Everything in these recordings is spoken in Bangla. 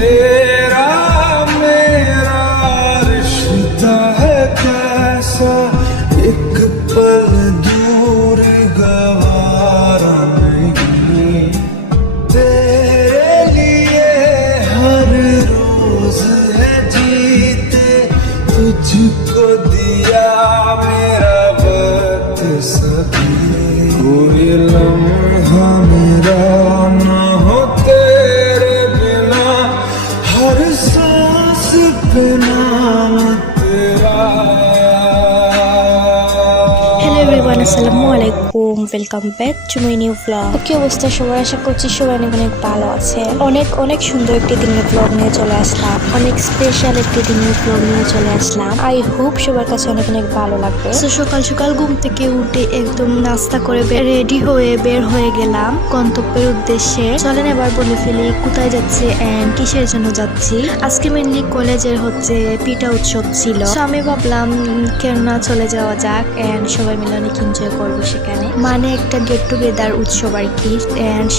तेरा मेरा रिश्ता है कैसा? एक पल दूर गवारा नहीं। तेरे लिए हर रोज है जीते। तुझको दिया मेरा वक्त सभी। আসসালামু আলাইকুম welcome back to my new blog কি অবস্থা? সবার আশা করছি সবাই অনেক অনেক ভালো আছে। অনেক অনেক সুন্দর একটি দিনের ব্লগ নিয়ে চলে আসলাম। অনেক স্পেশাল একটি দিনের ব্লগ নিয়ে চলে আসলাম। আই হোপ সবার কাছে অনেক অনেক ভালো লাগবে। তো সকাল সকাল ঘুম থেকে উঠে একদম নাস্তা করে রেডি হয়ে বের হয়ে গেলাম গন্তব্যের উদ্দেশ্যে। চলেন এবার বলে ফেলি কোথায় যাচ্ছে এন্ড কিসের জন্য যাচ্ছি? আজকে মেনলি কলেজের হচ্ছে পিঠা উৎসব ছিল। তো আমি ভাবলাম উম, কেন না চলে যাওয়া যাক এন্ড সবাই মিলে অনেক এনজয় করব সেখানে। মানে একটা গেট টুগেদার উৎসব আর কি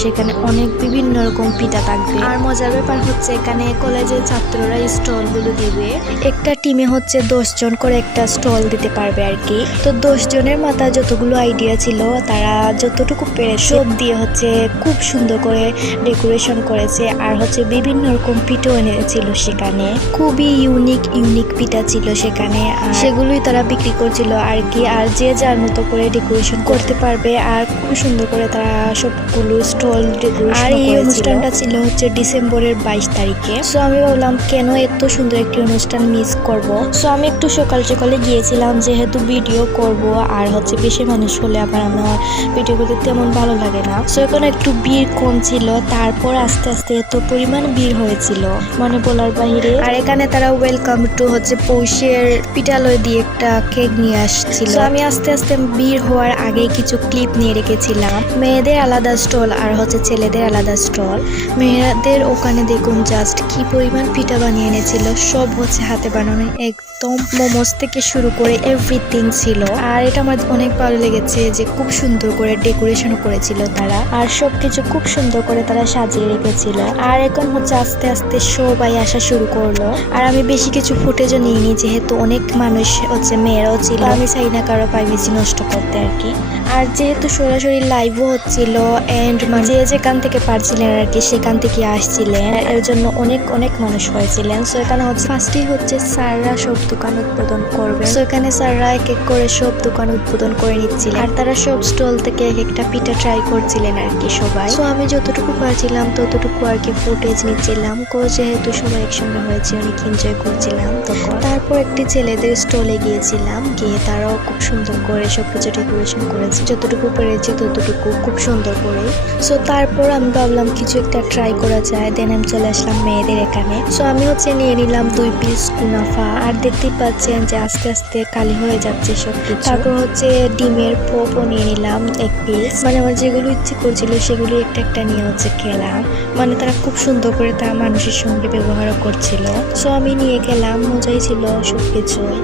সেখানে অনেক বিভিন্ন রকম পিঠা থাকবে। আর মজার ব্যাপার হচ্ছে এখানে কলেজের ছাত্ররা স্টলগুলো দিবে। একটা টিমে হচ্ছে দশ জন করে একটা স্টল দিতে পারবে আর কি। তো দশ জনের মাথায় যতগুলো আইডিয়া ছিল, তারা যতটুকু পেরে সব দিয়ে হচ্ছে খুব সুন্দর করে ডেকোরেশন করেছে। আর হচ্ছে বিভিন্ন রকম পিঠও এনেছিল সেখানে। খুবই ইউনিক ইউনিক পিঠা ছিল সেখানে। সেগুলোই তারা বিক্রি করছিল আর কি। আর যে যার মতো করে ডেকোরেশন করতে পারবে আর খুব সুন্দর করে তারা সবগুলো স্টল ডেকোরেশন আর এই অনুষ্ঠানটা ছিল হচ্ছে ডিসেম্বরের বাইশ তারিখে। সো আমি ভাবলাম কেন এত সুন্দর একটি অনুষ্ঠান মিস করব? সো আমি একটু সকাল সকালে গিয়েছিলাম যেহেতু ভিডিও করব আর হচ্ছে বেশি মানুষ হলে আবার আমার ভিডিও করতে তেমন ভালো লাগে না। সো এখন একটু ভিড় কম ছিল তারপর আস্তে আস্তে এত পরিমাণ ভিড় হয়েছিল মানে বলার বাহিরে। আর এখানে তারা ওয়েলকাম টু হচ্ছে পৌষের পিঠালয় দিয়ে একটা কেক নিয়ে আসছিল। আমি আস্তে আস্তে ভিড় হওয়ার আগে কিছু ক্লিপ নিয়ে রেখেছিলাম। মেয়েদের আলাদা স্টল আর হচ্ছে ছেলেদের আলাদা স্টল। মেয়েদের ওখানে দেখুন জাস্ট কি পরিমাণ পিঠা বানিয়ে এনেছিল। সব হচ্ছে হাতে বানানো। একদম মোমোস থেকে শুরু করে এভরিথিং ছিল। আর এটা আমার অনেক ভালো লেগেছে যে খুব সুন্দর করে ডেকোরেশন করেছিল তারা। আর সবকিছু খুব সুন্দর করে তারা সাজিয়ে রেখেছিল। আর এখন হচ্ছে আস্তে আস্তে সবাই আসা শুরু করল। আর আমি বেশি কিছু ফুটেজও নিইনি, যেহেতু অনেক মানুষ হচ্ছে মেয়েরাও ছিল। আমি চাই না কারও প্রাইভেসি নষ্ট করতে। আর কি আর যেহেতু সরাসরি লাইভও হচ্ছিল এন্ড যে যেখান থেকে পারছিলেন আর কি, সেখান থেকে আসছিলেন। এর জন্য অনেক অনেক মানুষ হয়েছিলেন। সো এখানে হচ্ছে ফার্স্টেই হচ্ছে স্যাররা সব দোকান উদ্বোধন করবে। সো এখানে স্যাররা এক এক করে সব দোকান উদ্বোধন করে নিচ্ছিলেন। আর তারা সব স্টল থেকে এক একটা পিঠা ট্রাই করছিলেন আর কি সবাই। সো আমি যতটুকু পারছিলাম ততটুকু আর কি ফুটেজ নিচ্ছিলাম। কো যেহেতু সবাই একসঙ্গে হয়েছে, অনেক এনজয় করছিলাম তখন। তারপর একটি ছেলেদের স্টলে গিয়েছিলাম। গিয়ে তারাও খুব সুন্দর করে সবকিছু ডেকোরেশন করেছে। যতটুকু পেরেছে ততটুকু খুব সুন্দর করে। সো তারপর আমি ভাবলাম কিছু একটা ট্রাই করা যায় দেন আমি চলে আসলাম মেয়েদের এখানে। সো আমি হচ্ছে নিয়ে নিলাম দুই পিস কুনাফা, আর দেখতেই পাচ্ছেন যে আস্তে আস্তে কালি হয়ে যাচ্ছে সব কিছু তারপর হচ্ছে ডিমের পোপও নিয়ে নিলাম এক পিস মানে আমার যেগুলো ইচ্ছে করছিল সেগুলো একটা একটা নিয়ে হচ্ছে খেলাম। মানে তারা খুব সুন্দর করে তারা মানুষের সঙ্গে ব্যবহারও করছিল। সো আমি নিয়ে গেলাম মজাই ছিল সব কিছুই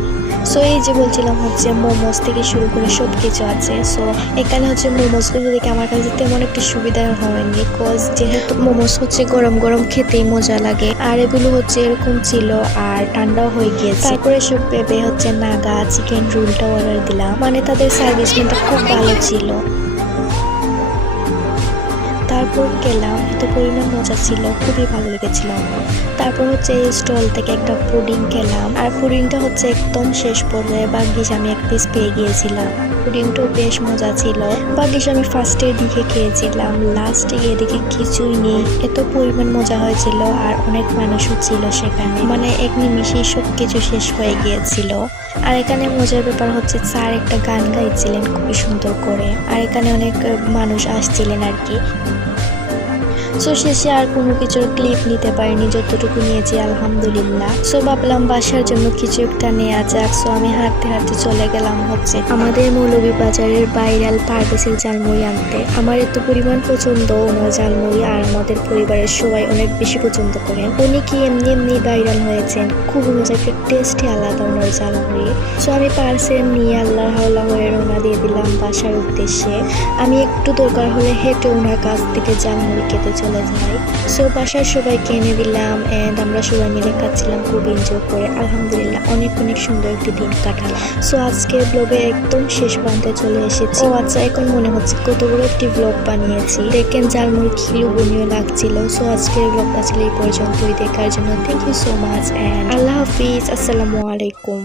সো এই যে বলছিলাম হচ্ছে মোমোস থেকে শুরু করে সব কিছু আছে। সো এখানে হচ্ছে মোমোসগুলো দেখে আমার কাছে তেমন একটি সুবিধা হয়নি বিকজ যেহেতু মোমোস হচ্ছে গরম গরম খেতেই মজা লাগে। আর এগুলো হচ্ছে এরকম ছিল আর ঠান্ডাও হয়ে গিয়েছে। তারপরে সব ভেবে হচ্ছে নাগা চিকেন রোলটা অর্ডার দিলাম। মানে তাদের সার্ভিস কিন্তু খুব ভালো ছিল। তারপর গেলাম এত পরিমাণ মজা ছিল, খুবই ভালো লেগেছিল। আমার তারপর হচ্ছে এই স্টল থেকে একটা পুডিং খেলাম। আর পুডিংটা হচ্ছে একদম শেষ পর্যায়ে বাগিস আমি এক পিস পেয়ে গিয়েছিলাম। পুডিংটাও বেশ মজা ছিল। বাগিস আমি ফার্স্টের দিকে খেয়েছিলাম লাস্টে গিয়ে দেখে কিছুই নেই। এত পরিমাণ মজা হয়েছিল আর অনেক মানুষও ছিল সেখানে। মানে এক নিমিষেই সব কিছু শেষ হয়ে গিয়েছিল। আর এখানে মজার ব্যাপার হচ্ছে স্যার একটা গান গাইছিলেন খুবই সুন্দর করে। আর এখানে অনেক মানুষ আসছিলেন আর কি। সো শেষে আর কোনো কিছুর ক্লিপ নিতে পারিনি, যতটুকু নিয়েছি, আলহামদুলিল্লাহ। সো ভাবলাম বাসার জন্য কিছু একটা নেওয়া যাক। সো আমি হাঁটতে হাঁটতে চলে গেলাম হচ্ছে আমাদের মৌলভী বাজারের বাইরাল পারভেসের জালমুড়ি আনতে। আমার এত পরিমাণ পছন্দ, ওনার জালমুড়ি আর আমাদের পরিবারের সবাই অনেক বেশি পছন্দ করেন। উনি কি এমনি এমনি ভাইরাল হয়েছেন? খুব মজা, একটা টেস্টই আলাদা ওনার জালমুড়ি সো আমি পার্সেল নিয়ে আল্লাহ হাওলা হয়ে রওনা দিয়ে দিলাম বাসার উদ্দেশ্যে। আমি একটু দরকার হলে হেঁটে ওনার কাছ থেকে জালমুড়ি খেতে চলে চলে যাই সো বাসার সবাইকে এনে দিলাম এন্ড আমরা সবাই মিলে খাচ্ছিলাম খুব এনজয় করে। আলহামদুলিল্লাহ অনেক অনেক সুন্দর একটি দিন কাটালাম। সো আজকের ব্লগে একদম শেষ প্রান্তে চলে এসেছি। ও আচ্ছা এখন মনে হচ্ছে কত বড় একটি ব্লগ বানিয়েছি। দেখেন যার মুখ খিলু বনিও লাগছিল। সো আজকের ব্লগটা ছিল এই পর্যন্তই। দেখার জন্য thank you so much and আল্লাহ হাফিজ আসসালামু আলাইকুম।